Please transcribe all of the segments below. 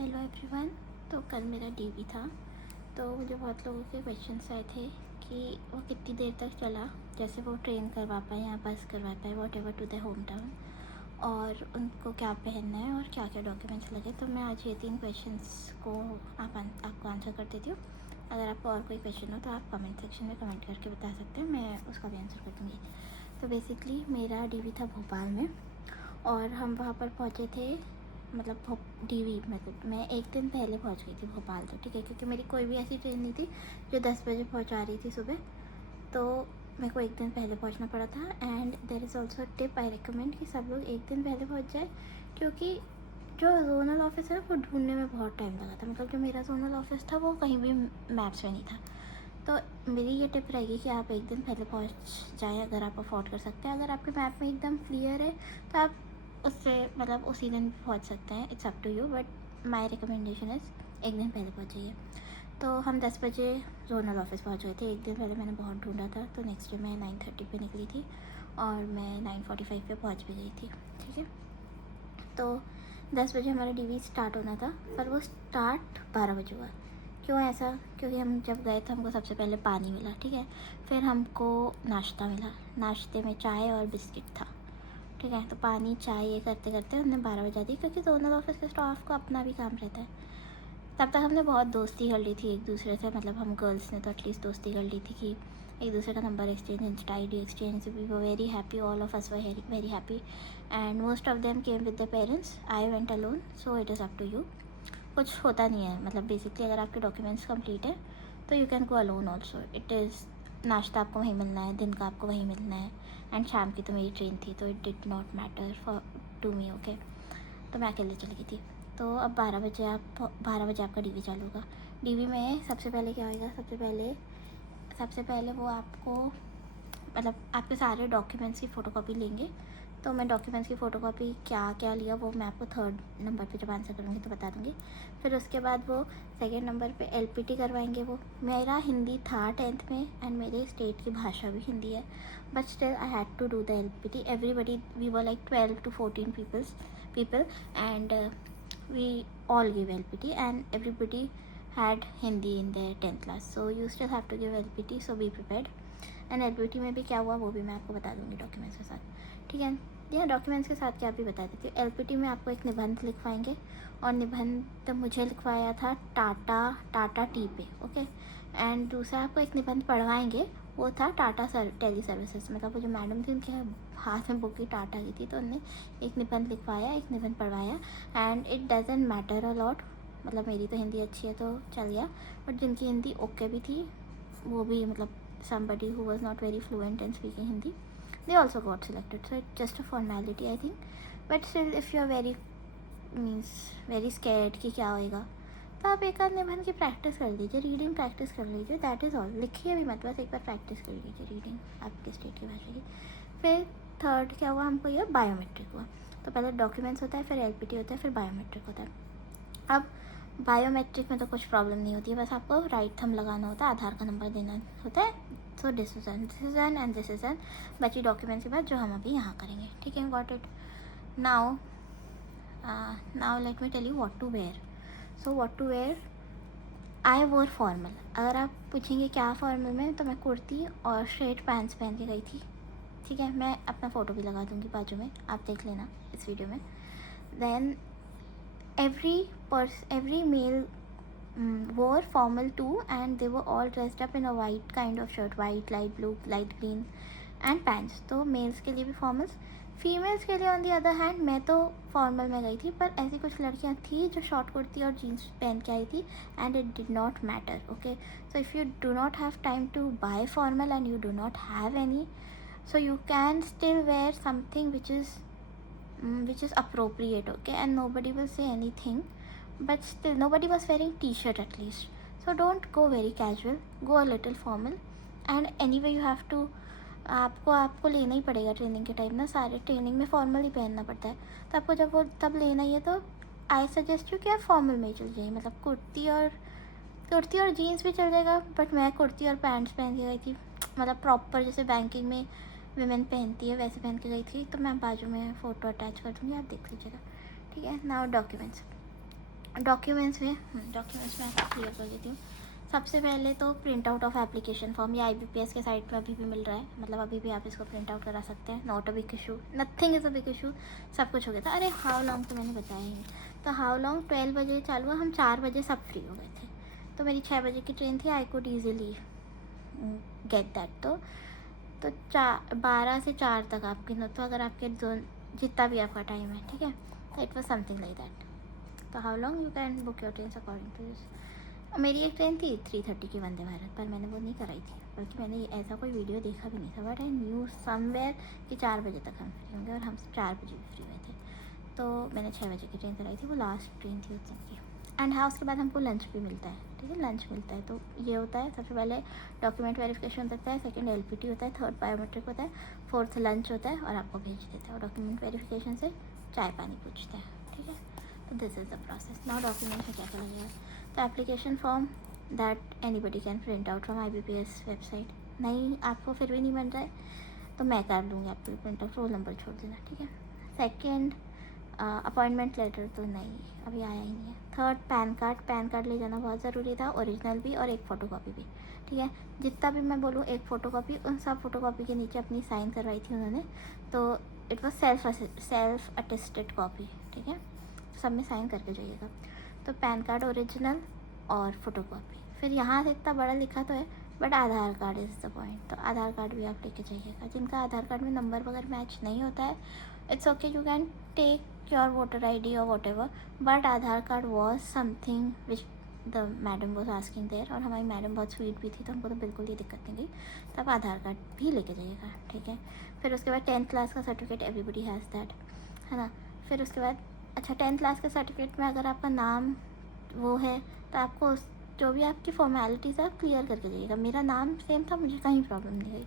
Hello everyone. तो कल मेरा डीवी था, तो मुझे बहुत लोगों के क्वेश्चंस आए थे कि वो कितनी देर तक चला, जैसे वो ट्रेन करवा पाए या बस करवा पाए whatever to the home town, और उनको क्या पहनना है और क्या क्या डॉक्यूमेंट्स लगे। तो मैं आज ये 3 क्वेश्चंस को आपको आंसर कर देती हूँ। अगर आपको और कोई क्वेश्चन हो तो आप कमेंट सेक्शन में कमेंट करके बता सकते हैं, मैं उसका भी आंसर कर दूँगी। तो बेसिकली मेरा डीवी था भोपाल में, और हम वहाँ पर पहुँचे थे, मतलब डीवी मतलब मैं एक दिन पहले पहुँच गई थी भोपाल। तो ठीक है, क्योंकि मेरी कोई भी ऐसी ट्रेन नहीं थी जो 10 बजे पहुँचा रही थी सुबह, तो मेरे को एक दिन पहले पहुँचना पड़ा था। And there is also tip I recommend कि सब लोग एक दिन पहले पहुँच जाए, क्योंकि जो जोनल ऑफिस है वो ढूंढने में बहुत टाइम लगा था। मतलब जो मेरा जोनल ऑफिस था वो कहीं भी मैप्स में नहीं था। तो मेरी ये टिप रहेगी कि आप एक दिन पहले पहुंच जाएं अगर आप अफोर्ड कर सकते हैं। अगर आपके मैप में एकदम क्लियर है तो आप उससे मतलब उसी दिन पहुंच सकते हैं, it's up to you, but my recommendation is एक दिन पहले पहुंच जाइए। तो हम 10 बजे जोनल ऑफिस पहुंच गए थे। एक दिन पहले मैंने बहुत ढूंढा था, तो नेक्स्ट डे मैं 9:30 पे निकली थी और मैं 9:45 पे पहुंच भी गई थी। ठीक है, तो 10 बजे हमारा डीवी स्टार्ट होना था, पर वो स्टार्ट 12 बजे हुआ। क्यों ऐसा? क्योंकि हम जब गए थे हमको सबसे पहले पानी मिला, ठीक है, फिर हमको नाश्ता मिला, नाश्ते में चाय और बिस्किट था। ठीक है, तो पानी चाय ये करते करते हमने 12 बजा दी, क्योंकि जोनल ऑफिस के स्टाफ को अपना भी काम रहता है। तब तक हमने बहुत दोस्ती कर ली थी एक दूसरे से, मतलब हम गर्ल्स ने तो एटलीस्ट दोस्ती कर ली थी कि एक दूसरे का number exchange, insta I D exchange. We were very happy, all of us were very happy, and most of them came with the parents. I went alone, so it is up to you. कुछ होता नहीं है, मतलब basically अगर आपके documents complete है तो you can go alone also. It is नाश्ता आपको वहीं मिलना है, दिन का आपको वहीं मिलना है, एंड शाम की तो मेरी ट्रेन थी, तो it did not matter for to me. Okay, तो मैं अकेले चली गई थी। तो अब 12 बजे आपका डीवी चालू होगा। डीवी में सबसे पहले क्या होगा? सबसे पहले वो आपको मतलब आपके सारे डॉक्यूमेंट्स की फ़ोटोकॉपी लेंगे। तो मैं डॉक्यूमेंट्स की फ़ोटोकॉपी क्या क्या लिया वो मैं आपको 3rd नंबर पे जब आंसर करूँगी तो बता दूँगी। फिर उसके बाद वो 2nd नंबर पे एलपीटी करवाएंगे। वो मेरा हिंदी था 10th में, एंड मेरे स्टेट की भाषा भी हिंदी है, but still I had to do the LPT. Everybody, we were like 12 to 14 people, and we all give LPT, and everybody had Hindi in their 10th class, so you still have to give LPT, so be prepared। And LPT में भी क्या हुआ वो भी मैं आपको बता दूँगी डॉक्यूमेंट्स के साथ। ठीक है, या डॉक्यूमेंट्स के साथ क्या भी बता देती हूँ। एलपीटी में आपको एक निबंध लिखवाएंगे, और निबंध मुझे लिखवाया था टाटा टी पे। ओके, एंड दूसरा आपको एक निबंध पढ़वाएंगे, वो था टाटा टेली सर्विसेज। मतलब वो जो मैडम थी उनके हाथ में बुक की टाटा की थी, तो उन्होंने एक निबंध लिखवाया, एक निबंध पढ़वाया। And it doesn't matter a lot, मतलब मेरी तो हिंदी अच्छी है तो चल गया, बट जिनकी हिंदी ओके भी थी वो भी, मतलब somebody who was not very fluent in speaking Hindi, they also got selected. So it's just a formality, I think. But still, if you are very scared कि क्या होएगा, तो आप एक आध निबंध की प्रैक्टिस कर लीजिए, रीडिंग प्रैक्टिस कर लीजिए, दैट इज़ ऑल। लिखिए भी मत, बस एक बार प्रैक्टिस कर लीजिए रीडिंग आपके स्टेट की भाषा की। फिर 3rd क्या हुआ, हमको यह बायोमेट्रिक हुआ। तो पहले डॉक्यूमेंट्स होता है, फिर एलपीटी होता है, फिर बायोमेट्रिक होता है। अब बायोमेट्रिक में तो कुछ प्रॉब्लम नहीं होती है, बस आपको राइट थंब लगाना होता है, आधार का नंबर देना होता है। So this is and this is N. बची डॉक्यूमेंट्स के बाद जो हम अभी यहाँ करेंगे। ठीक है, got it. Now let me tell you what to wear. So what to wear, I wore formal. अगर आप पूछेंगे क्या फॉर्मल में, तो मैं कुर्ती और स्ट्रेट पैंट्स पहन के गई थी। ठीक है, मैं अपना फ़ोटो भी लगा दूँगी बाजू में, आप देख लेना इस वीडियो में। Then every male wore formal too, and they were all dressed up in a white kind of shirt, white, light blue, light green, and pants। तो मेल्स के लिए भी फॉर्मल्स। फीमेल्स के लिए ऑन दी अदर हैंड मैं तो formal में गई थी, पर ऐसी कुछ लड़कियां थी जो शॉर्ट कुर्ती और जीन्स पहन के आई थी, and it did not matter. Okay, so if you do not have time to buy formal and you do not have any, so you can still wear something which is appropriate, okay, and nobody will say anything, but still nobody was wearing t-shirt at least, so don't go very casual, go a little formal। and anyway you have to, आपको लेना ही पड़ेगा training के time ना, सारे training में formal ही पहनना पड़ता है, तो आपको जब वो तब लेना ही है, तो आई सजेस्ट यू कि आप फॉर्मल में ही चल जाइए। मतलब कुर्ती और जीन्स भी चल जाएगा, बट मैं कुर्ती और पैंट्स पहन के गई थी, मतलब प्रॉपर जैसे बैंकिंग में विमेन पहनती है वैसे पहन के गई थी। तो मैं बाजू में फ़ोटो अटैच कर दूँगी, आप देख लीजिएगा। ठीक है, नाउ डॉक्यूमेंट्स। डॉक्यूमेंट्स में आपको क्लियर कर देती हूँ। सबसे पहले तो print out of application form, ये IBPS के साइट पे अभी भी मिल रहा है, मतलब अभी भी आप इसको प्रिंट आउट करा सकते हैं। Not a big issue, nothing is a big issue, सब कुछ हो गया था। अरे हाउ लॉन्ग तो मैंने बताया ही नहीं। तो हाउ लॉन्ग 12 बजे चालू हुआ, हम 4 बजे सब फ्री हो गए थे। तो मेरी 6 बजे की ट्रेन थी, I could easily get that. तो 12 से 4 तक आप गिनो, तो अगर आपके जितना भी आपका टाइम है, ठीक है, तो it was something like that. तो how long you can book your train according to this. मेरी एक ट्रेन थी 3:30 की वंदे भारत, पर मैंने वो नहीं कराई थी, बल्कि मैंने ऐसा कोई वीडियो देखा भी नहीं था, बट आई न्यू समवेयर कि 4 बजे तक हम फ्री होंगे, और हम 4 बजे भी फ्री हुए थे। तो मैंने 6 बजे की ट्रेन कराई थी, वो लास्ट ट्रेन थी उस दिन की। एंड हाँ, उसके बाद हमको लंच भी मिलता है, ठीक है, लंच मिलता है। तो ये होता है, सबसे पहले डॉक्यूमेंट वेरिफिकेशन होता है, सेकंड LPT होता है, थर्ड बायोमेट्रिक होता है, फोर्थ लंच होता है, और आपको भेज देते हैं। और डॉक्यूमेंट वेरिफिकेशन से चाय पानी पूछते हैं, ठीक है। तो this is the process. Now documents में क्या क्या लगेगा। तो application form that anybody can print out from IBPS website. नहीं, आपको फिर भी नहीं बन रहा है तो मैं कर दूँगी आपको प्रिंट आउट, रोल नंबर छोड़ देना, ठीक है। सेकेंड अपॉइंटमेंट लेटर तो नहीं, अभी आया ही नहीं है। थर्ड पैन कार्ड ले जाना बहुत ज़रूरी था, ओरिजिनल भी और एक फ़ोटोकॉपी भी, ठीक है। जितना भी मैं बोलूँ एक फ़ोटोकॉपी, उन सब फ़ोटोकॉपी के नीचे अपनी साइन करवाई थी उन्होंने, तो it was self attested copy, ठीक है। सब में साइन करके जाइएगा। तो पैन कार्ड ओरिजिनल और फ़ोटोकॉपी। फिर यहाँ से इतना बड़ा लिखा तो है, but Aadhaar card is the point, तो आधार कार्ड भी आप लेके जाइएगा। जिनका आधार कार्ड में नंबर वगैरह मैच नहीं होता है, it's okay, you can take your voter ID और whatever, but Aadhaar card was something which the madam was asking there. और हमारी मैडम बहुत स्वीट भी थी, तो हमको तो बिल्कुल ही दिक्कत नहीं गई। तो आप आधार कार्ड भी लेके जाइएगा, ठीक है। फिर उसके बाद 10th क्लास का सर्टिफिकेट, एवरीबडी हैज़ दैट, है ना। फिर उसके बाद अच्छा, 10th क्लास के सर्टिफिकेट में अगर आपका नाम वो है, तो आपको जो भी आपकी फॉर्मेलिटीज़ है आप क्लियर करके जाइएगा। मेरा नाम सेम था, मुझे कहीं प्रॉब्लम नहीं गई।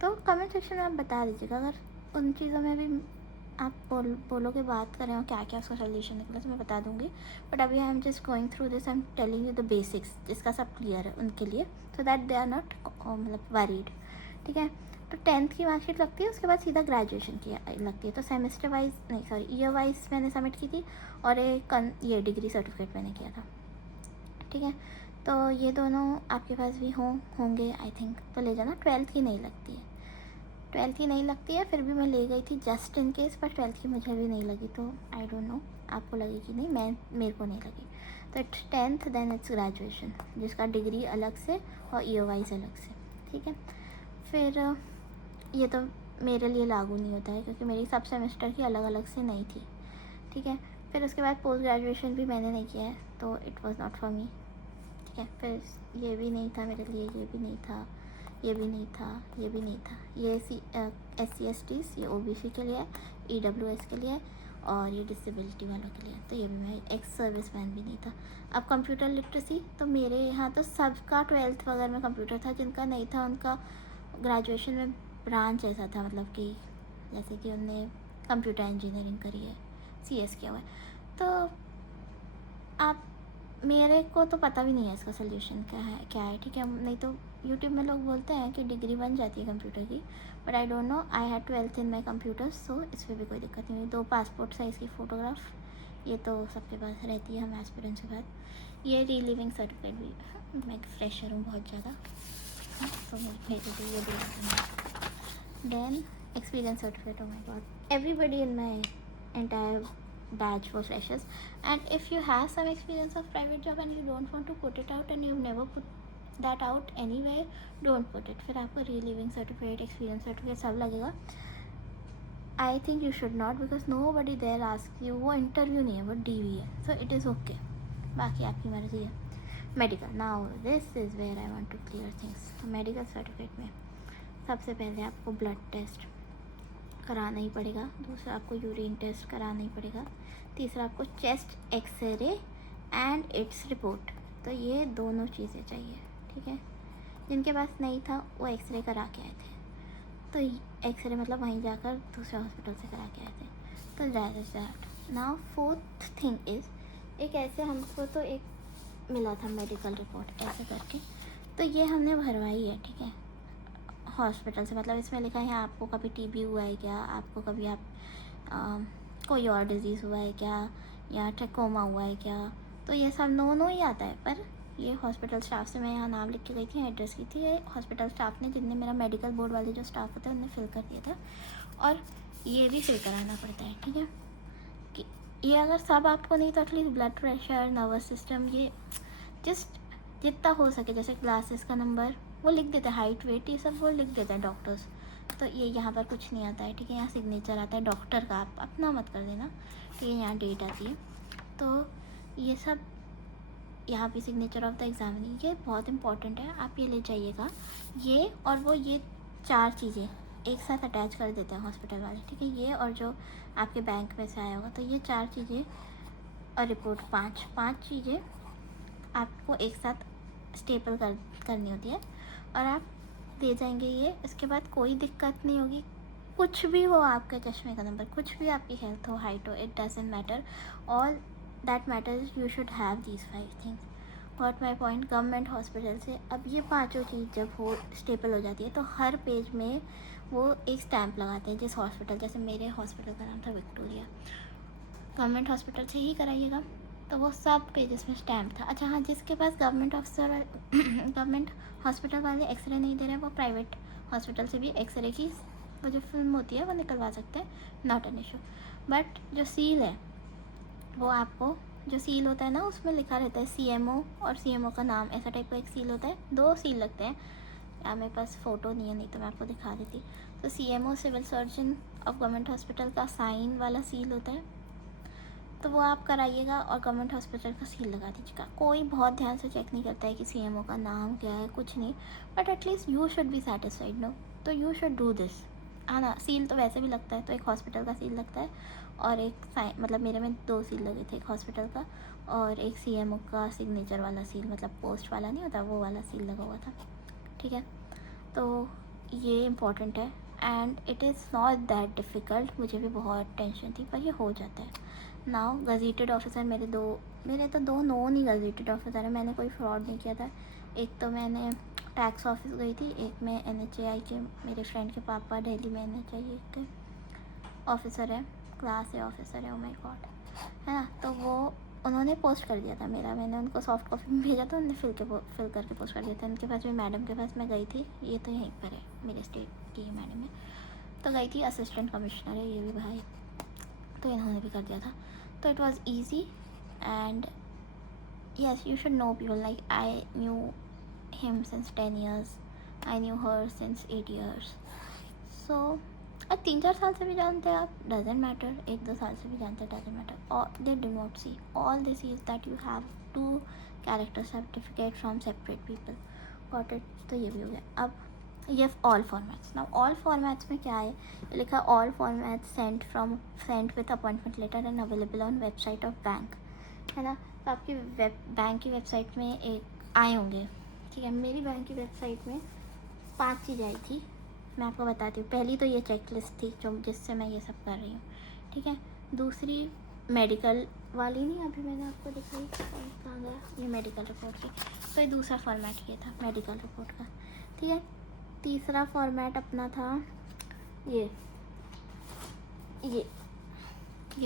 तो कमेंट सेक्शन में आप बता दीजिएगा, अगर उन चीज़ों में भी आप बोलोगे, बात करें और क्या क्या उसका सोल्यूशन निकला, तो मैं बता दूँगी। बट अभी I am just going through this, I am telling you the basics, जिसका सब क्लियर है उनके लिए, so that they are not मतलब वरीड, ठीक है। तो 10th की मार्कशीट लगती है, उसके बाद सीधा ग्रेजुएशन की लगती है। तो सेमेस्टर वाइज नहीं, सॉरी, ईयर वाइज मैंने सबमिट की थी, और एक ये डिग्री सर्टिफिकेट मैंने किया था, ठीक है। तो ये दोनों आपके पास भी होंगे आई थिंक, तो ले जाना। 12th की नहीं लगती है, 12th की नहीं लगती है, फिर भी मैं ले गई थी जस्ट इन केस, पर 12th की मुझे भी नहीं लगी, तो आई डोंट नो आपको लगी कि नहीं, मेरे को नहीं लगी। तो it's 10th, then it's graduation, जिसका डिग्री अलग से और ईयर वाइज अलग से, ठीक है। फिर ये तो मेरे लिए लागू नहीं होता है, क्योंकि मेरी सब सेमेस्टर की अलग अलग से नहीं थी, ठीक है। फिर उसके बाद पोस्ट ग्रेजुएशन भी मैंने नहीं किया है, तो it was not for me, ठीक है। फिर ये भी नहीं था मेरे लिए, ये भी नहीं था, ये भी नहीं था, ये भी नहीं था। ये SC/STs, ये OBC के लिए, EWS के लिए, और ये डिसेबिलिटी वालों के लिए। तो ये भी मैं एक्स सर्विस मैन भी नहीं था। अब कंप्यूटर लिटरेसी, तो मेरे यहाँ तो सबका 12th वगैरह में कंप्यूटर था, जिनका नहीं था उनका ग्रेजुएशन में ब्रांच ऐसा था, मतलब कि जैसे कि उनने कंप्यूटर इंजीनियरिंग करी है, CS किया हुआ है। तो आप, मेरे को तो पता भी नहीं है इसका सोल्यूशन क्या है, ठीक है। नहीं तो यूट्यूब में लोग बोलते हैं कि डिग्री बन जाती है कंप्यूटर की, but I don't know. I had 12th in my computer, so इस पर भी कोई दिक्कत नहीं हुई। 2 पासपोर्ट साइज़ की फ़ोटोग्राफ, ये तो सबके पास रहती है, हम एस्पिरेंट्स के बाद। ये रीलिविंग सर्टिफिकेट भी, मैं फ्रेशर हूँ बहुत ज़्यादा, तो मुझे भेज दो, ये भी। Then experience certificate, oh my god, everybody in my entire batch was freshers. And if you have some experience of private job and you don't want to put it out, and you've never put that out anywhere, don't put it. फिर आपको reliving certificate, experience certificate सब लगेगा। I think you should not, because nobody there ask you, वो interview नहीं है, वो DV है, सो it is okay, बाकी आपकी मर्ज़ी है। Medical, now this is where I want to clear things. Medical certificate में सबसे पहले आपको ब्लड टेस्ट कराना ही पड़ेगा, दूसरा आपको यूरिन टेस्ट कराना ही पड़ेगा, तीसरा आपको chest x ray and its report. तो ये दोनों चीज़ें चाहिए, ठीक है। जिनके पास नहीं था वो एक्सरे करा के आए थे, तो एक्सरे मतलब वहीं जाकर दूसरे हॉस्पिटल से करा के आए थे। तो that now fourth thing is, एक ऐसे हमको तो एक मिला था मेडिकल रिपोर्ट ऐसे करके, तो ये हमने भरवाई है, ठीक है, हॉस्पिटल से। मतलब इसमें लिखा है आपको कभी TB हुआ है क्या, आपको कभी कोई और डिज़ीज़ हुआ है क्या, या ट्रकोमा हुआ है क्या, तो ये सब नो ही आता है। पर ये हॉस्पिटल स्टाफ से मैं यहाँ नाम लिख के गई थी, एड्रेस की थी, ये हॉस्पिटल स्टाफ ने, जिनने मेरा मेडिकल बोर्ड वाले जो स्टाफ होता है उनने फिल कर दिया था। और ये भी फिल कराना पड़ता है, ठीक है। कि ये अगर सब आपको नहीं तो at least blood pressure, nervous system, ये जस्ट जितना हो सके, जैसे ग्लासेस का नंबर वो लिख देते हैं, हाइट वेट ये सब वो लिख देते हैं डॉक्टर्स। तो ये यहाँ पर कुछ नहीं आता है, ठीक है। यहाँ सिग्नेचर आता है डॉक्टर का, आप अपना मत कर देना, ठीक है। यहाँ डेट आती है, तो ये सब यहाँ पे सिग्नेचर ऑफ द एग्जामिनी, ये बहुत इंपॉर्टेंट है, आप ये ले जाइएगा। ये और वो, ये 4 चीज़ें एक साथ अटैच कर देते हैं हॉस्पिटल वाले, ठीक है। ये और जो आपके बैंक में से आया होगा, तो ये 4 चीज़ें और रिपोर्ट 5 चीज़ें आपको एक साथ स्टेपल करनी होती है और आप दे जाएंगे ये। इसके बाद कोई दिक्कत नहीं होगी, कुछ भी हो, आपके चश्मे का नंबर, कुछ भी, आपकी हेल्थ हो, हाइट हो, it doesn't matter. All that matters you should have these 5 things. What my point, government hospital से अब ये 5 चीज़ जब हो स्टेपल हो जाती है तो हर पेज में वो एक स्टैंप लगाते हैं जिस हॉस्पिटल, जैसे मेरे हॉस्पिटल का नाम था विक्टोरिया, गवर्नमेंट हॉस्पिटल से ही कराइएगा, तो वो सब पेजेस में स्टैम्प था। अच्छा हाँ, जिसके पास गवर्नमेंट गवर्नमेंट हॉस्पिटल वाले एक्सरे नहीं दे रहे हैं, वो प्राइवेट हॉस्पिटल से भी एक्सरे की वो जो फिल्म होती है वो निकलवा सकते हैं, नॉट एन इशू। बट जो सील है वो आपको, जो सील होता है ना उसमें लिखा रहता है CMO, और CMO का नाम, ऐसा टाइप का एक सील होता है, 2 सील लगते हैं। यार मेरे पास फ़ोटो नहीं है, नहीं तो मैं आपको दिखा देती। तो CMO civil surgeon of government hospital का साइन वाला सील होता है, तो वो आप कराइएगा और गवर्नमेंट हॉस्पिटल का सील लगा दीजिएगा। कोई बहुत ध्यान से चेक नहीं करता है कि CMO का नाम क्या है, कुछ नहीं, but at least you should be satisfied, no, तो यू शुड डू दिस। हाँ ना, सील तो वैसे भी लगता है, तो एक हॉस्पिटल का सील लगता है और एक साइन, मतलब मेरे में 2 सील लगे थे, एक हॉस्पिटल का और एक CMO का सिग्नेचर वाला सील, मतलब पोस्ट वाला नहीं होता, वो वाला सील लगा हुआ था, ठीक है। तो ये इम्पॉर्टेंट है and it is not that difficult. मुझे भी बहुत टेंशन थी, पर ये हो जाता है। नाउ गज़ेटेड ऑफिसर, मेरे तो 2 नॉन ही गज़ेटेड ऑफिसर है, मैंने कोई फ्रॉड नहीं किया था। एक तो मैंने टैक्स ऑफिस गई थी, एक मैं NHAI के, मेरे फ्रेंड के पापा दिल्ली में NHAI के ऑफिसर है, क्लास ए ऑफिसर है, ओ माय गॉड, है ना। तो वो उन्होंने पोस्ट कर दिया था मेरा, मैंने उनको सॉफ्ट कॉपी में भेजा था, उन्होंने फिल करके पोस्ट कर दिया था। उनके पास में मैडम के पास मैं गई थी, ये तो यहीं पर है, मेरे स्टेट की मैडम है, तो गई थी, असिस्टेंट कमिश्नर है ये भी भाई, तो इन्होंने भी कर दिया था। तो it was easy and yes, you should know people, like I knew him since 10 years, I knew her since 8 years। सो और 3-4 साल से भी जानते हैं आप, डजेंट मैटर, 1-2 साल से भी जानते हैं, डजेंट मैटर। और they do not see, all they see is that you have 2 character certificate from separate people, got it. तो ये भी हो गया। अब ये all formats, now all formats में क्या है, ये लिखा है all formats sent with appointment letter and available on website of bank, है ना। तो आपकी बैंक की वेबसाइट में एक आए होंगे, ठीक है। मेरी बैंक की वेबसाइट में 5 चीज़ आई थी, मैं आपको बताती हूँ। पहली तो ये चेकलिस्ट थी जो जिससे मैं ये सब कर रही हूँ, ठीक है। दूसरी मेडिकल वाली नहीं, अभी मैंने आपको दिखाई, कहाँ गया, ये मेडिकल रिपोर्ट की, तो ये दूसरा फॉर्मेट ये था मेडिकल रिपोर्ट का, ठीक है। तीसरा फॉर्मेट अपना था ये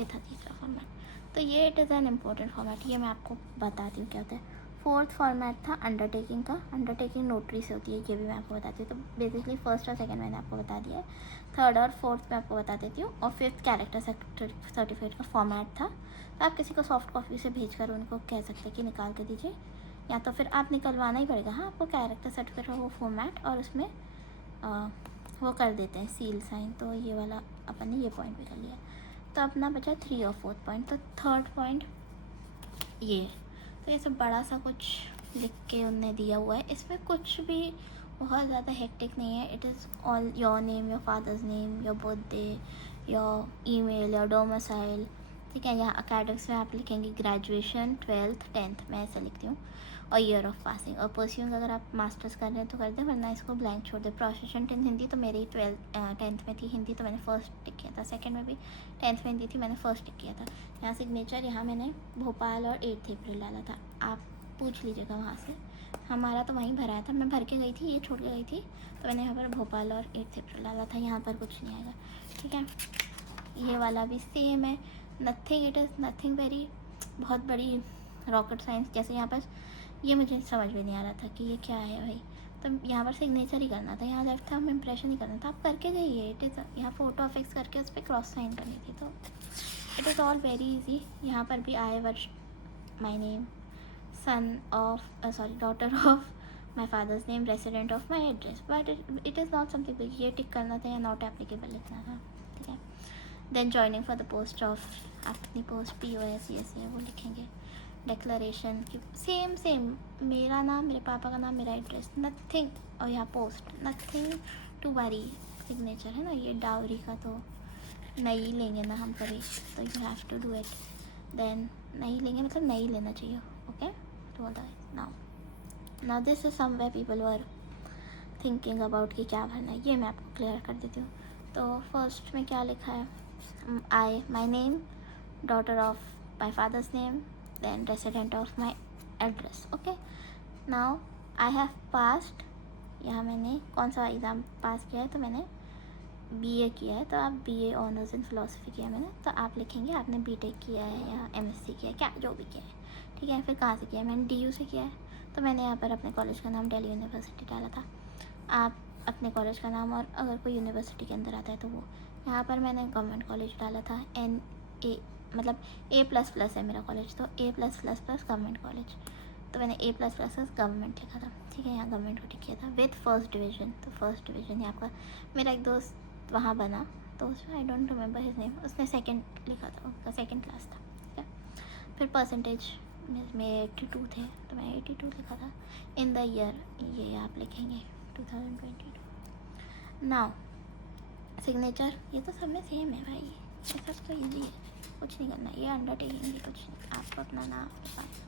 था तीसरा फॉर्मेट। तो ये it is an important format, ये मैं आपको बताती हूँ क्या होता है। 4th फॉर्मेट था अंडरटेकिंग का, अंडरटेकिंग नोटरी से होती है, ये भी मैं आपको बताती हूँ। तो बेसिकली 1st और 2nd मैंने आपको बता दिया है, 3rd और 4th मैं आपको बता देती हूँ। और 5th कैरेक्टर सर्टिफिकेट का फॉर्मेट था, तो आप किसी को सॉफ्ट कॉपी से भेज कर उनको कह सकते हैं कि निकाल के दीजिए, या तो फिर आप निकलवाना ही पड़ेगा। हाँ, आपको कैरेक्टर सर्टिफिकेट का वो फॉर्मेट और उसमें वो कर देते हैं सील साइन। तो ये वाला अपन ने ये पॉइंट भी कर लिया, तो अपना बचा 3 और 4th पॉइंट। तो 3rd पॉइंट ये, तो ये सब बड़ा सा कुछ लिख के उनने दिया हुआ है, इसमें कुछ भी बहुत ज़्यादा हेक्टिक नहीं है। It is all your name, your father's name, your birthday, your email, your domicile, ठीक है। यहाँ अकेडमिक्स में आप लिखेंगे ग्रेजुएशन, 12th 10th, मैं ऐसे लिखती हूँ, और ईयर ऑफ पासिंग। और परस्यूइंग अगर आप मास्टर्स कर रहे हैं तो कर दें, वरना इसको ब्लैंक छोड़ दें। प्रोफेशन इन हिंदी, तो मेरी 10th में थी हिंदी, तो मैंने फर्स्ट टिक किया था। 2nd में भी 10th में हिंदी थी, मैंने फर्स्ट टिक किया था। यहाँ सिग्नेचर, यहाँ मैंने भोपाल और 8 अप्रैल डाला था, आप पूछ लीजिएगा वहाँ से, हमारा तो वहीं भराया था, मैं भर के गई थी, ये छोड़ के गई थी, तो मैंने यहाँ पर भोपाल और 8 अप्रैल डाला था, यहाँ पर कुछ नहीं आएगा, ठीक है। ये वाला भी सेम है, nothing, it is nothing very, बहुत बड़ी रॉकेट साइंस जैसे यहाँ पर ये मुझे समझ में नहीं आ रहा था कि ये क्या है भाई, तो यहाँ पर सिग्नेचर ही करना था, यहाँ लेफ्ट थंब इम्प्रेशन ही करना था, आप करके जाइए। इट इज़ यहाँ फ़ोटो अफेक्स करके उस पर क्रॉस साइन करनी थी, तो it is all very easy. यहाँ पर भी आई वर्ष my name, son of daughter of my father's name, resident of my address, but it is not something big, ये टिक करना था या नॉट एप्लीकेबल लिखना था, ठीक है। Then joining for the post of, अपनी पोस्ट POS है वो लिखेंगे। डिक्लेरेशन की सेम मेरा नाम, मेरे पापा का नाम, मेरा एड्रेस, नथिंग, और यहाँ post, nothing to worry. Signature है ना, ये डावरी का तो नहीं लेंगे ना हम कभी, तो you have to do it. Then नहीं लेंगे मतलब नहीं लेना चाहिए, ओके। तो now this is somewhere people were thinking about कि क्या भरना है, ये मैं आपको क्लियर कर देती हूँ। तो फर्स्ट में क्या लिखा है, my name, daughter of my father's name, then resident of my address, okay। now I have passed, यहाँ मैंने कौन सा एग्ज़ाम पास किया है, तो मैंने BA किया है, तो आप BA ऑनर्स इन फ़िलासफ़ी किया है मैंने, तो आप लिखेंगे आपने BTech किया है या MSc किया है, क्या जो भी किया है, ठीक है। फिर कहाँ से किया है, मैंने DU से किया है, तो मैंने यहाँ पर अपने कॉलेज का नाम दिल्ली यूनिवर्सिटी डाला था। आप अपने कॉलेज का नाम, और अगर कोई यूनिवर्सिटी के अंदर आता है तो वो, यहाँ पर मैंने गवर्नमेंट कॉलेज डाला था, NA मतलब A++ है मेरा कॉलेज, तो A+++ गवर्नमेंट कॉलेज, तो मैंने A++ गवर्नमेंट लिखा था, ठीक है। यहाँ गवर्नमेंट को टिक किया था विद फर्स्ट डिवीज़न, तो फर्स्ट डिवीज़न ही आपका, मेरा एक दोस्त वहाँ बना, तो उसमें आई डोंट रिमेंबर हिज नेम, उसने सेकंड लिखा था, उसका सेकंड क्लास था, ठीक है। फिर परसेंटेज में 82 थे, तो मैं 82 लिखा था। इन द ईयर ये आप लिखेंगे 2022। नाउ सिग्नेचर, ये तो सब में सेम है भाई, ये सब तो ईजी है, कुछ नहीं करना, ये अंडरटेकिंग भी कुछ नहीं, आपको अपना नाम के पास।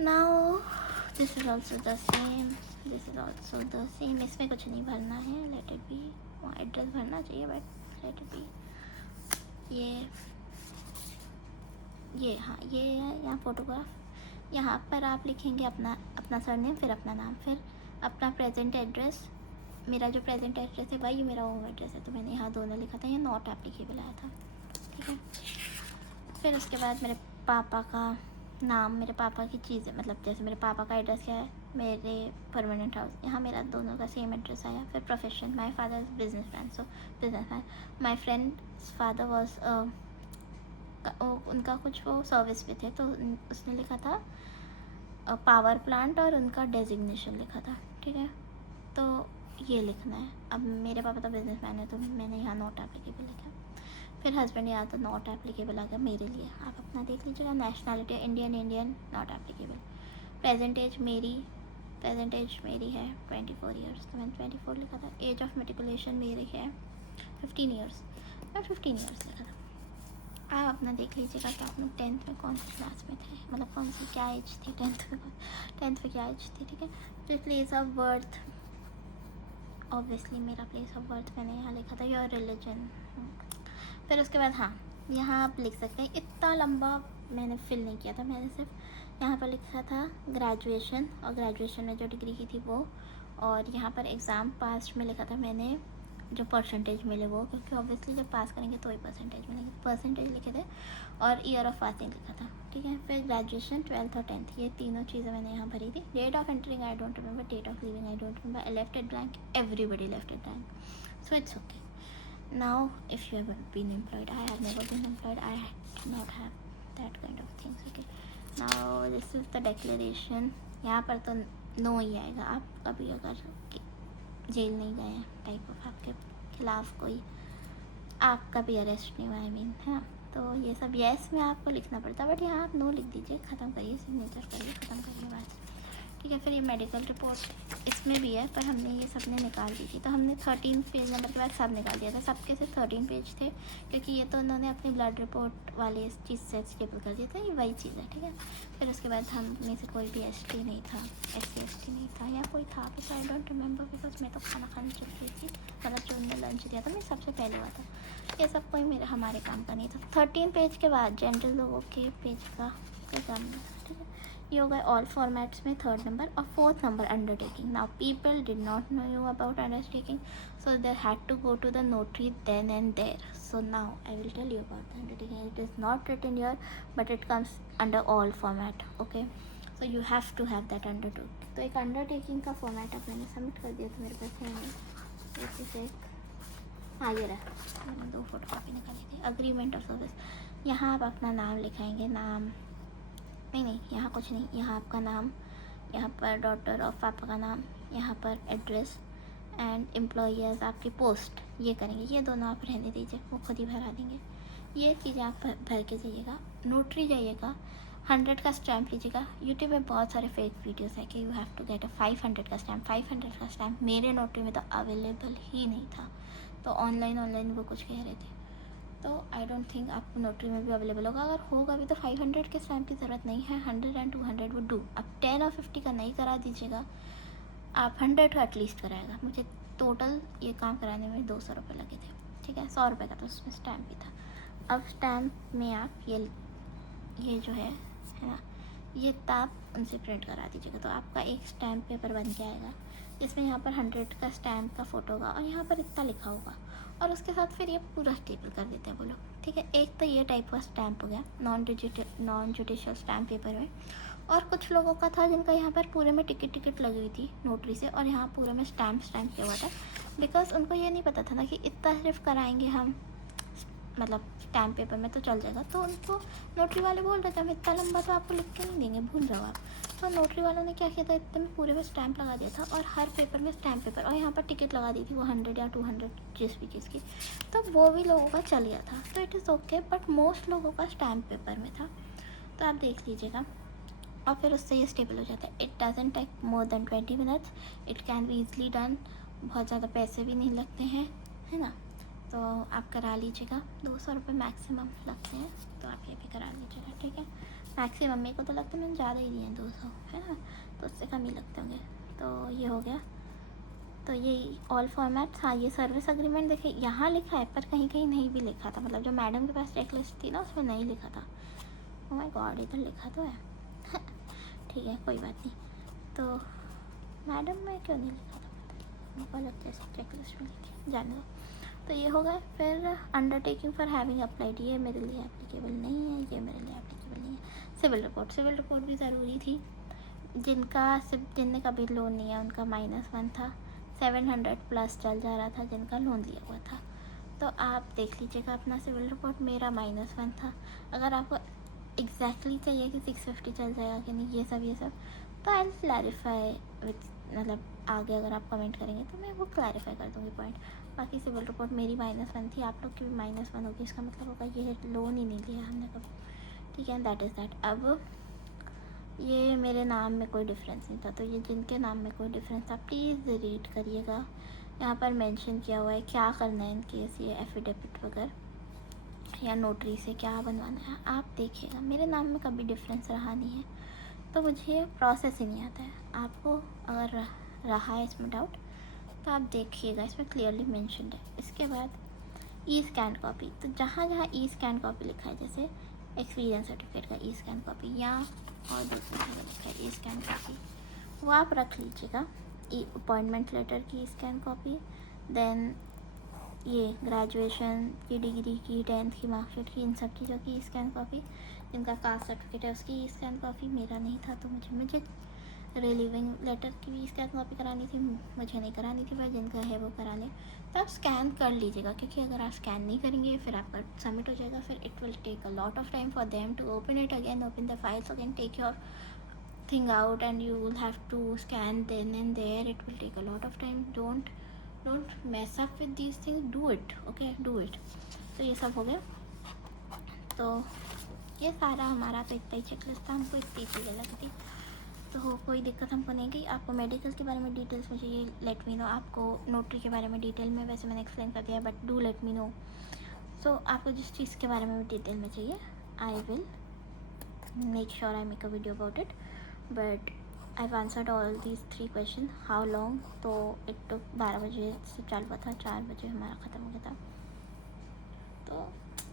Now this is also the same, this is also the same, इसमें कुछ नहीं भरना है, लेट इट बी, वहाँ एड्रेस भरना चाहिए बट लेट इट बी। ये हाँ ये है, यहाँ फोटोग्राफ, यहाँ पर आप लिखेंगे अपना सरनेम, फिर अपना नाम, फिर अपना प्रेजेंट एड्रेस। मेरा जो प्रेजेंट एड्रेस है भाई, ये मेरा होम एड्रेस है, तो मैंने यहाँ दोनों लिखा था, ये नॉट एप्लीकेबल आया था, ठीक है। फिर उसके बाद मेरे पापा का नाम, मेरे पापा की चीज़ें, मतलब जैसे मेरे पापा का एड्रेस क्या है, मेरे परमानेंट हाउस, यहाँ मेरा दोनों का सेम एड्रेस आया। फिर profession, my father is business man, so business man. My friends father was, उनका कुछ वो सर्विस पे थे, तो उसने लिखा था पावर प्लांट, और उनका डेजिग्नेशन लिखा था, ठीक है। तो ये लिखना है। अब मेरे पापा तो बिजनेस मैन है, तो मैंने यहाँ नॉट एप्लीकेबल लिखा। फिर हस्बैंड यहाँ तो नॉट एप्लीकेबल आ गया मेरे लिए, आप अपना देख लीजिएगा। Nationality Indian not applicable. Present age मेरी है 24 ईयर्स, तो मैंने 24 लिखा था। एज ऑफ मेट्रिकुलेशन मेरी है 15 ईयर्स, मैं 15 ईयर्स लिखा था। आप अपना देख लीजिएगा कि आप लोग 10th में कौन सी क्लास में थे, मतलब कौन सी क्या एज थी 10th में क्या एज थी, ठीक है। फिर प्लेस ऑफ बर्थ, ऑब्वियसली मेरा प्लेस ऑफ बर्थ मैंने यहाँ लिखा था, योर रिलीजन। फिर उसके बाद हाँ, यहाँ आप लिख सकते हैं, इतना लंबा मैंने फिल नहीं किया था, मैंने सिर्फ यहाँ पर लिखा था ग्रेजुएशन, और ग्रेजुएशन में जो डिग्री की थी वो, और यहाँ पर एग्ज़ाम पास में लिखा था मैंने जो परसेंटेज मिले वो, क्योंकि ऑब्वियसली जब पास करेंगे तो ही परसेंटेज मिलेंगे, परसेंटेज लिखे थे, और ईयर ऑफ पासिंग लिखा था, ठीक है। फिर ग्रेजुएशन 12th और 10th, ये तीनों चीज़ें मैंने यहाँ भरी थी। Date of entering I don't remember, date of living I don't remember, I left it blank, everybody left it blank, so it's okay. Now if you have been employed, I have never been employed, I do not have that kind of things, okay। Now this is the declaration, यहाँ पर तो no ही आएगा। आप कभी अगर jail नहीं गए हैं टाइप ऑफ, आपके खिलाफ कोई आपका भी अरेस्ट नहीं हुआ, आई मीन, है ना, तो ये सब येस में आपको लिखना पड़ता है, बट यहाँ आप नो लिख दीजिए, ख़त्म करिए, सिग्नेचर करिए, ख़त्म करिए बात, ठीक है। फिर ये मेडिकल रिपोर्ट इसमें भी है, पर हमने ये सब ने निकाल दी थी, तो हमने 13 पेज नंबर के बाद सब निकाल दिया था, सबके सिर्फ 13 पेज थे, क्योंकि ये तो उन्होंने अपनी ब्लड रिपोर्ट वाले चीज़ से स्टेबल कर दिया था, ये वही चीज़ है, ठीक है। फिर उसके बाद हम में से कोई भी ST नहीं था, SC/ST नहीं था, या कोई था बस आई डोंट रिमेंबर, बिकॉज मैं तो खाना खाने चल रही थी, मतलब जो उन्होंने लंच दिया था मैं सबसे पहले हुआ था, ये सब कोई हमारे काम का नहीं था। 13 पेज के बाद जनरल लोगों के पेज का एग्जाम, ठीक है। ये हो गए ऑल फॉर्मेट्स में 3rd नंबर, और 4th number undertaking. Now people did not know you about undertaking, so they had to go to the notary then and there. So now I will tell you about the undertaking. It is not written here, but it comes under all format, okay. So you have to have that undertaking. तो एक undertaking का format अब मैंने submit कर दिया, तो मेरे पास है नहीं। हाँ ये रहा, मैंने 2 फोटो कॉपी निकाली थी। अग्रीमेंट ऑफ सर्विस, यहाँ आप अपना नाम लिखाएंगे, नाम नहीं यहाँ कुछ नहीं, यहाँ आपका नाम, यहाँ पर डॉटर ऑफ पापा का नाम, यहाँ पर एड्रेस एंड एम्प्लॉयर्स आपकी पोस्ट, ये करेंगे। ये दोनों आप रहने दीजिए, वो खुद ही भरा देंगे। ये चीज़ें आप भर के जाइएगा। नोटरी जाइएगा, 100 का स्टैम्प लीजिएगा। यूट्यूब में बहुत सारे फेक वीडियोस है कि you have to get a 500 का स्टैम्प। 500 का स्टैम्प मेरे नोटरी में तो अवेलेबल ही नहीं था, तो ऑनलाइन वो कुछ कह रहे थे। तो आई डोंट थिंक आपको नोटरी में भी अवेलेबल होगा। अगर होगा भी तो 500 के स्टैम्प की ज़रूरत नहीं है, 100 एंड 200 वुड डू। अब 10 और 50 का नहीं करा दीजिएगा, आप 100 का एटलीस्ट कराएगा। मुझे टोटल ये काम कराने में 200 रुपये लगे थे, ठीक है। 100 रुपये का तो उसमें स्टैम्प भी था। अब स्टैम्प में आप ये जो है ना, ये आप उनसे प्रिंट करा दीजिएगा। तो आपका एक स्टैम्प पेपर बन के आएगा, जिसमें यहाँ पर 100 का स्टैम्प का फ़ोटो होगा और यहाँ पर इतना लिखा होगा, और उसके साथ फिर ये पूरा स्टेपल कर देते हैं वो लोग, ठीक है। एक तो ये टाइप का स्टैम्प हो गया नॉन जुडिशियल स्टैम्प पेपर में। और कुछ लोगों का था जिनका यहाँ पर पूरे में टिकट लगी हुई थी नोटरी से, और यहाँ पूरे में स्टैम्प किया हुआ था, बिकॉज उनको ये नहीं पता था ना कि इतना सिर्फ कराएंगे हम, मतलब स्टैम्प पेपर में तो चल जाएगा। तो उनको नोटरी वाले बोल रहे थे हम इतना लंबा तो आपको लिख के नहीं देंगे, भूल जाओ आप। तो नोटरी वालों ने क्या किया था, इतने में पूरे में स्टैम्प लगा दिया था, और हर पेपर में स्टैम्प पेपर, और यहाँ पर टिकट लगा दी थी वो 100 या 200 जिस भी चीज़ की। तो वो भी लोगों का चल गया था, तो it is okay, but most लोगों का स्टैम्प पेपर में था। तो आप देख लीजिएगा, और फिर उससे ये स्टेबल हो जाता है। It doesn't take more than 20 minutes, it can be easily done. बहुत ज़्यादा पैसे भी नहीं लगते हैं, है ना। तो आप करा लीजिएगा, 200 रुपये मैक्सिमम लगते हैं, तो आप ये भी करा लीजिएगा, ठीक है। मैक्सिमम मेरे को तो लगता है मैंने ज़्यादा ही दिए हैं 200, है ना, तो उससे कम ही लगते होंगे। तो ये हो गया। तो ये ऑल फॉर्मेट्स। हाँ, ये सर्विस अग्रीमेंट देखिए यहाँ लिखा है, पर कहीं कहीं नहीं भी लिखा था, मतलब जो मैडम के पास चेकलिस्ट थी ना उसमें नहीं लिखा था। ओह माय गॉड, इधर लिखा तो है ठीक है, कोई बात नहीं। तो मैडम में क्यों नहीं लिखा था, मेरे को लगता है चेकलिस्ट में लिखी, जाने दो। तो ये हो गया। फिर अंडरटेकिंग फॉर हैविंग अप्लाइड, ये मेरे लिए एप्लीकेबल नहीं है, ये मेरे लिए एप्लीकेबल नहीं है। सिविल रिपोर्ट भी ज़रूरी थी। जिनने कभी लोन नहीं है उनका -1 था, 700 प्लस चल जा रहा था जिनका लोन लिया हुआ था। तो आप देख लीजिएगा अपना सिविल रिपोर्ट, मेरा -1 था। अगर आपको एग्जैक्टली चाहिए कि 650 चल जाएगा कि नहीं, ये सब तो आई क्लैरिफाई विथ, मतलब आगे अगर आप कमेंट करेंगे तो मैं वो क्लैरिफाई कर दूँगी पॉइंट। बाकी सिविल रिपोर्ट मेरी -1 थी, आप लोग की भी -1 होगी, इसका मतलब होगा ये लोन ही नहीं लिया हमने कभी, ठीक है। That is that. अब ये मेरे नाम में कोई डिफरेंस नहीं था, तो ये जिनके नाम में कोई डिफरेंस था प्लीज़ रीड करिएगा। यहाँ पर मेंशन किया हुआ है क्या करना है इन केस ये एफिडेविट वगैरह या नोटरी से क्या बनवाना है, आप देखिएगा। मेरे नाम में कभी डिफरेंस रहा नहीं है, तो मुझे प्रोसेस ही नहीं आता है। आपको अगर रहा है इसमें डाउट तो आप देखिएगा, इसमें क्लियरली मेंशन्ड है। इसके बाद ई स्कैन कॉपी, तो जहाँ जहाँ ई स्कैन कॉपी लिखा है, जैसे एक्सपीरियंस सर्टिफिकेट का ई स्कैन कॉपी या और दूसरी जगह लिखा है ई स्कैन कॉपी, वो आप रख लीजिएगा। अपॉइंटमेंट लेटर की स्कैन कॉपी, देन ये ग्रेजुएशन की डिग्री की 10th की मार्कशीट की, इन सब चीज़ों की स्कैन कॉपी। जिनका कास्ट सर्टिफिकेट है उसकी स्कैन कॉपी, मेरा नहीं था तो मुझे रिलीविंग लेटर की भी स्कैन कॉपी करानी थी, मुझे नहीं करानी थी, पर जिनका है वो करा लें। तो आप स्कैन कर लीजिएगा, क्योंकि अगर आप स्कैन नहीं करेंगे फिर आपका सबमिट हो जाएगा, फिर it will take a lot of time for them to open it again, open the files again, take your thing out, and you will have to scan then and there. It will take a lot of time. Don't mess up with these things. Do it, okay, do it. तो ये सब हो गया। तो ये सारा हमारा तो इतना ही चेकलिस्ट था, हमको इतनी चीज़ें लगी थी, तो कोई दिक्कत हमको नहीं गई। आपको मेडिकल के बारे में डिटेल्स में चाहिए, लेट मी नो। आपको नोटरी के बारे में डिटेल में वैसे मैंने एक्सप्लेन कर दिया, but do let me know. So आपको जिस चीज़ के बारे में डिटेल में चाहिए, I will make sure I make a video about it. But I've answered all these 3 questions. How long? तो it took 12 बजे से चालू हुआ था, 4 बजे हमारा ख़त्म हो गया था। तो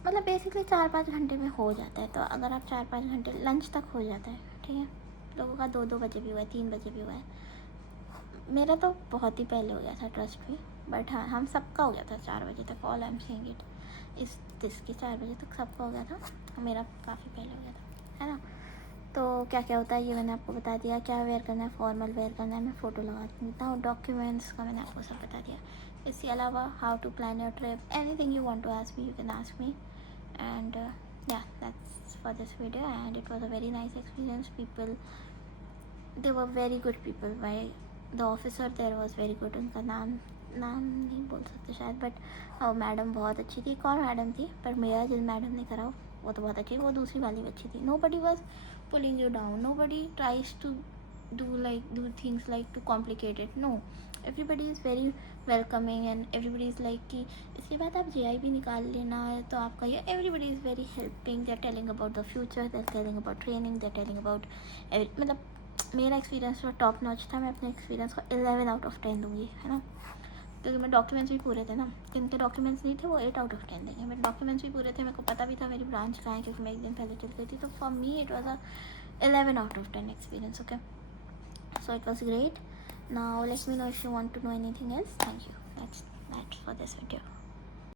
मतलब बेसिकली 4-5 घंटे में हो जाता है। तो अगर आप 4-5 घंटे, लंच तक हो जाता है, ठीक है। लोगों का 2-2 बजे भी हुआ है, 3 बजे भी हुआ है। मेरा तो बहुत ही पहले हो गया था ट्रस्ट पे, बट हाँ, हम सबका हो गया था 4 बजे तक। All I am saying it इस के 4 बजे तक सबका हो गया था, मेरा काफ़ी पहले हो गया था, है ना। तो क्या क्या होता है ये मैंने आपको बता दिया, क्या वेयर करना है, फॉर्मल वेयर करना है, मैं फ़ोटो लगा देता हूँ, डॉक्यूमेंट्स का मैंने आपको सब बता दिया। इसके अलावा how to plan your trip, anything you want to ask me, you can ask me. And yeah, that's for this video, and it was a very nice experience. People, they were very good people. My the officer there was very good. उनका नाम नहीं बोल सकते शायद, but madam बहुत अच्छी थी। एक और मैडम थी, पर मेरा जिस मैडम ने करा वो तो बहुत अच्छी, वो दूसरी वाली अच्छी थी। nobody was pulling you down, nobody tries to do things like to complicate it, no, everybody is very welcoming and everybody is like कि इसके बाद आप JI भी निकाल लेना है तो आपका ये, everybody is very helping, they are telling about the future, they are telling about training, they are telling about मतलब मेरा एक्सपीरियंस तो टॉप नॉच था। मैं अपने एक्सपीरियंस को 11 आउट ऑफ 10 दूँगी, है ना, क्योंकि मेरे डॉक्यूमेंट्स भी पूरे थे ना। जिनके डॉक्यूमेंट्स नहीं थे वो 8 आउट ऑफ 10 देंगे, मेरे डॉक्यूमेंट्स भी पूरे थे, मेरे को पता भी था मेरी ब्रांच कहाँ है, क्योंकि मैं एक दिन पहले चल गई थी। तो for me it was a 11 out of 10 experience, okay. So it was great. Now let me know if you want to know anything else. Thank you, that's for this video.